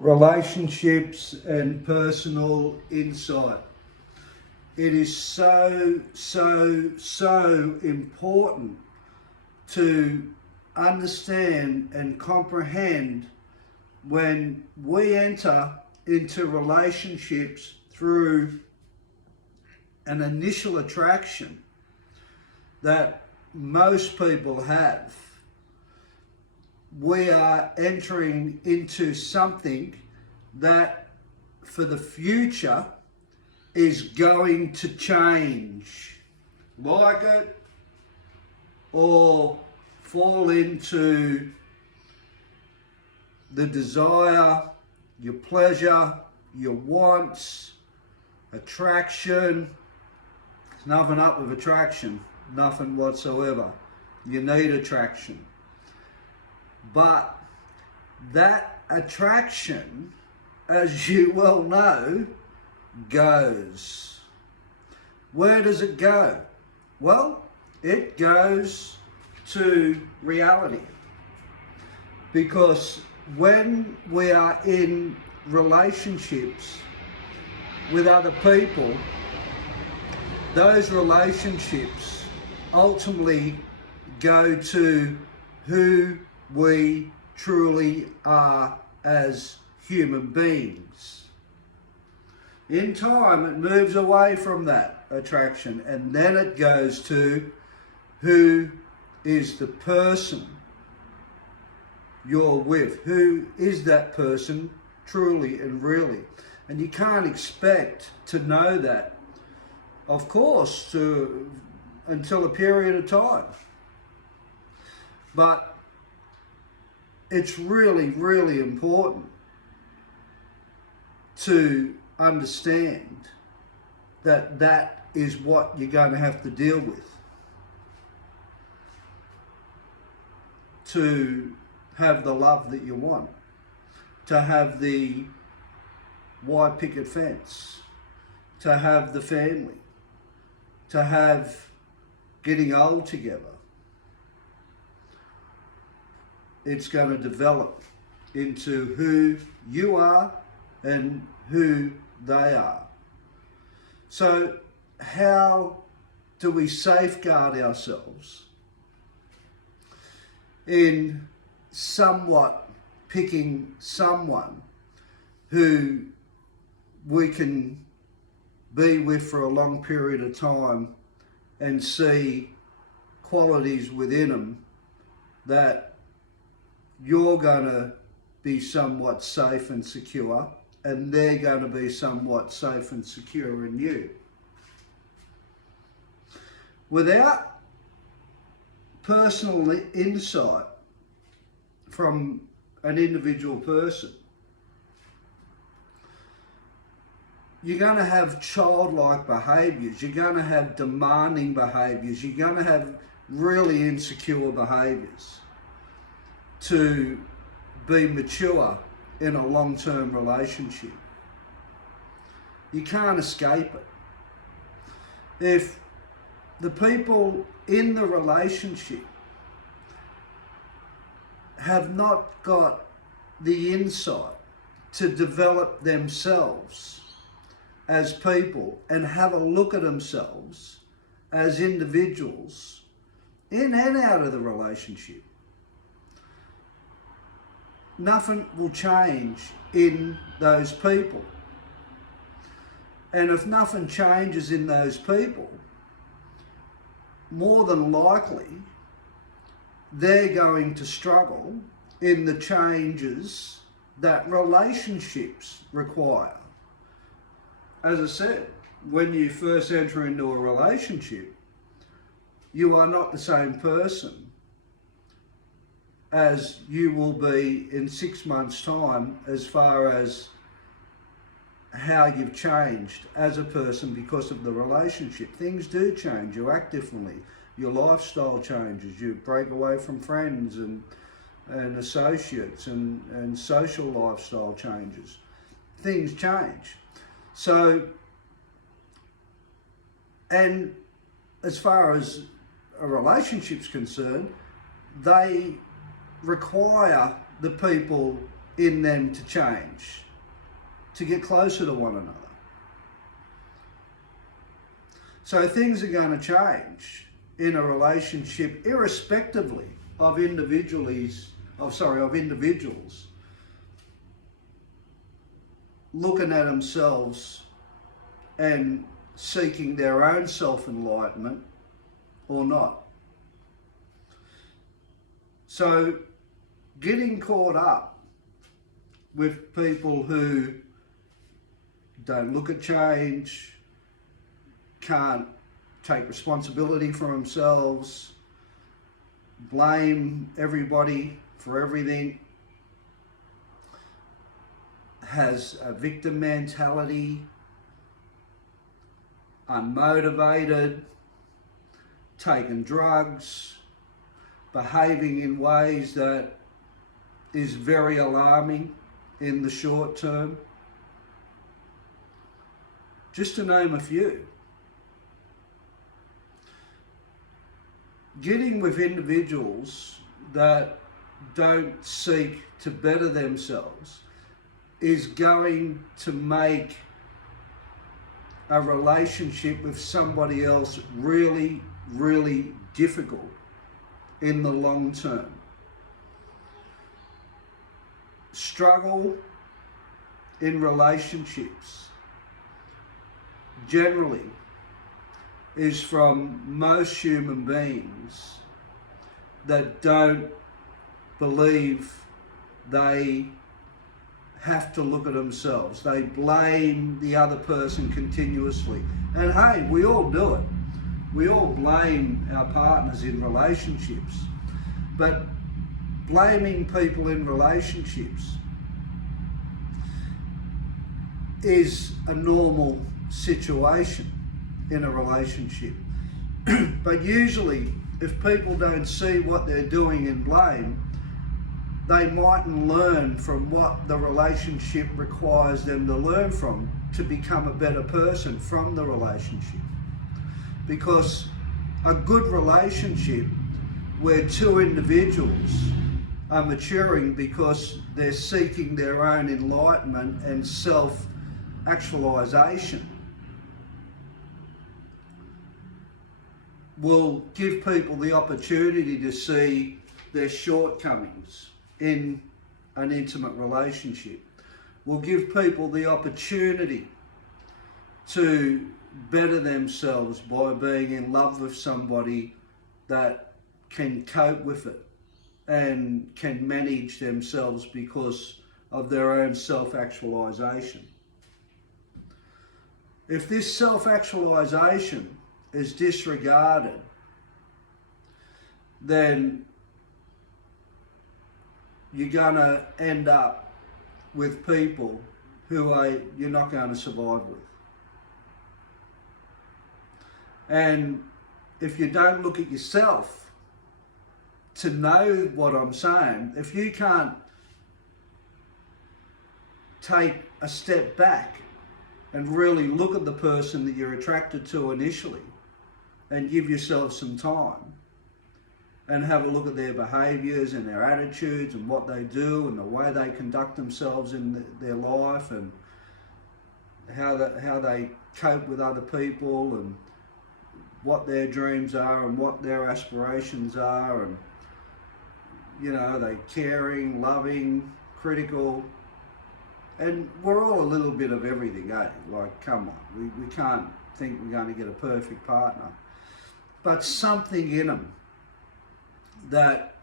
relationships and personal insight. It is so important to understand and comprehend when we enter into relationships through an initial attraction that most people have. We are entering into something that for the future is going to change. Like it or fall into the desire, your pleasure, your wants, attraction. There's nothing up with attraction, nothing whatsoever. You need attraction. But that attraction, as you well know, goes. Where does it go? Well, it goes to reality. Because when we are in relationships with other people, those relationships ultimately go to who we truly are as human beings. In time, it moves away from that attraction, and then it goes to who is the person you're with. Who is that person truly and really? And you can't expect to know that, of course, until a period of time. But it's really important to understand that that is what you're going to have to deal with to have the love that you want, to have the white picket fence, to have the family, to have getting old together. It's going to develop into who you are and who they are. So how do we safeguard ourselves in somewhat picking someone who we can be with for a long period of time and see qualities within them that you're going to be somewhat safe and secure, and they're going to be somewhat safe and secure in you? Without personal insight from an individual person, you're going to have childlike behaviours, you're going to have demanding behaviours, you're going to have really insecure behaviours to be mature in a long-term relationship. You can't escape it. If the people in the relationship have not got the insight to develop themselves as people and have a look at themselves as individuals in and out of the relationship, nothing will change in those people. And if nothing changes in those people, more than likely they're going to struggle in the changes that relationships require. As I said, when you first enter into a relationship, you are not the same person as you will be in 6 months' time as far as how you've changed as a person because of the relationship. Things do change, you act differently, your lifestyle changes, you break away from friends and associates and social lifestyle changes. Things change. So, and as far as a relationship's concerned, they require the people in them to change, to get closer to one another. So things are going to change in a relationship, irrespectively of individuals looking at themselves and seeking their own self-enlightenment or not. So getting caught up with people who don't look at change, can't take responsibility for themselves, blame everybody for everything, has a victim mentality, unmotivated, taking drugs, behaving in ways that is very alarming in the short term, just to name a few. Getting with individuals that don't seek to better themselves is going to make a relationship with somebody else really, really difficult in the long term. Struggle in relationships generally is from most human beings that don't believe they have to look at themselves. They blame the other person continuously. And hey, we all do it. We all blame our partners in relationships. But blaming people in relationships is a normal situation in a relationship. But usually, if people don't see what they're doing in blame, they mightn't learn from what the relationship requires them to learn from to become a better person from the relationship. Because a good relationship where two individuals are maturing because they're seeking their own enlightenment and self-actualization will give people the opportunity to see their shortcomings in an intimate relationship, will give people the opportunity to better themselves by being in love with somebody that can cope with it and can manage themselves because of their own self-actualization. If this self-actualization is disregarded, then you're going to end up with people who you're not going to survive with. And if you don't look at yourself to know what I'm saying, if you can't take a step back and really look at the person that you're attracted to initially and give yourself some time and have a look at their behaviours and their attitudes and what they do and the way they conduct themselves in their life and how they cope with other people and what their dreams are and what their aspirations are, and are they caring, loving, critical? And we're all a little bit of everything, eh? Like, come on, we can't think we're going to get a perfect partner. But something in them that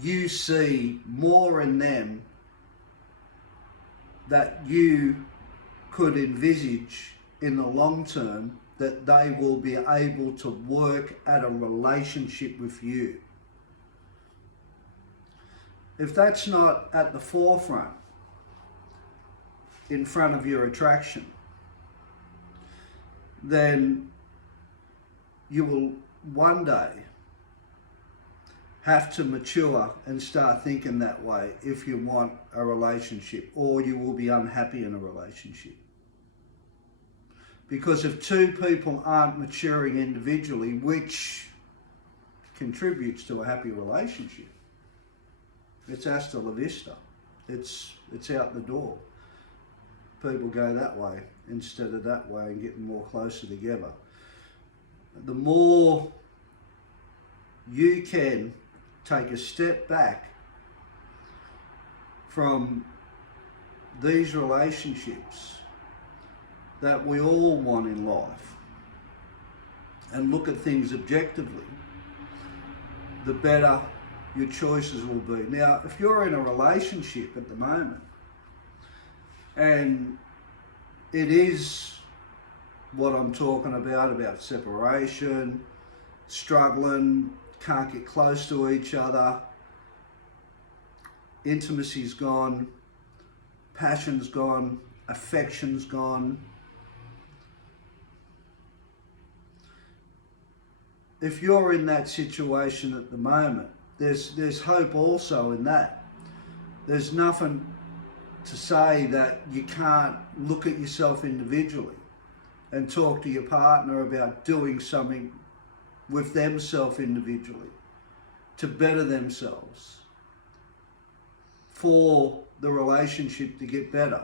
you see more in them that you could envisage in the long term that they will be able to work at a relationship with you. If that's not at the forefront, in front of your attraction, then you will one day have to mature and start thinking that way if you want a relationship, or you will be unhappy in a relationship. Because if two people aren't maturing individually, which contributes to a happy relationship, it's hasta la vista. It's out the door. People go that way instead of that way and getting more closer together. The more you can take a step back from these relationships that we all want in life and look at things objectively, the better your choices will be. Now, if you're in a relationship at the moment and it is what I'm talking about separation, struggling, can't get close to each other, intimacy's gone, passion's gone, affection's gone. If you're in that situation at the moment, there's hope also in that. There's nothing to say that you can't look at yourself individually and talk to your partner about doing something with themselves individually to better themselves for the relationship to get better.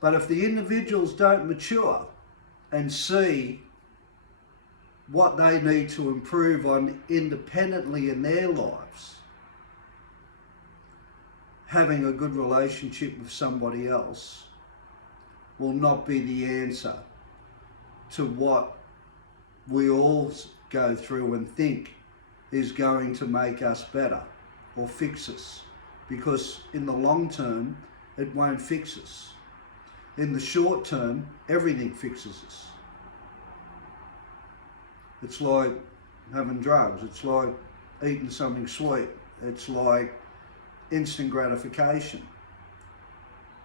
But if the individuals don't mature and see what they need to improve on independently in their lives, having a good relationship with somebody else will not be the answer to what we all go through and think is going to make us better or fix us. Because in the long term, it won't fix us. In the short term, everything fixes us. It's like having drugs. It's like eating something sweet. It's like instant gratification.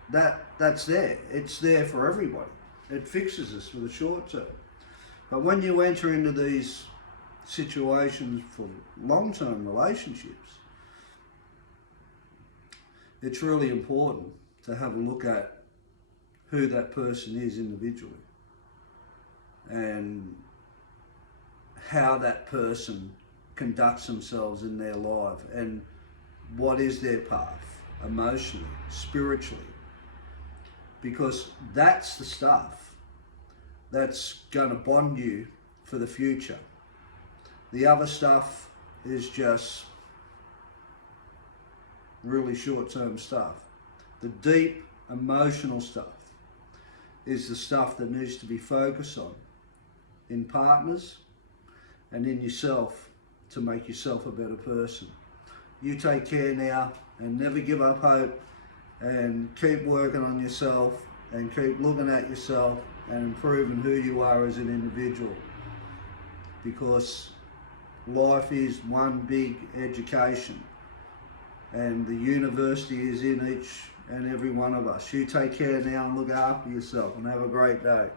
That's there. It's there for everybody. It fixes us for the short term. But when you enter into these situations for long-term relationships, it's really important to have a look at who that person is individually and how that person conducts themselves in their life and what is their path emotionally, spiritually, because that's the stuff that's going to bond you for the future. The other stuff is just really short-term stuff. The deep emotional stuff is the stuff that needs to be focused on in partners and in yourself to make yourself a better person. You take care now and never give up hope and keep working on yourself and keep looking at yourself and improving who you are as an individual, because life is one big education and the university is in each and every one of us. You take care now and look after yourself and have a great day.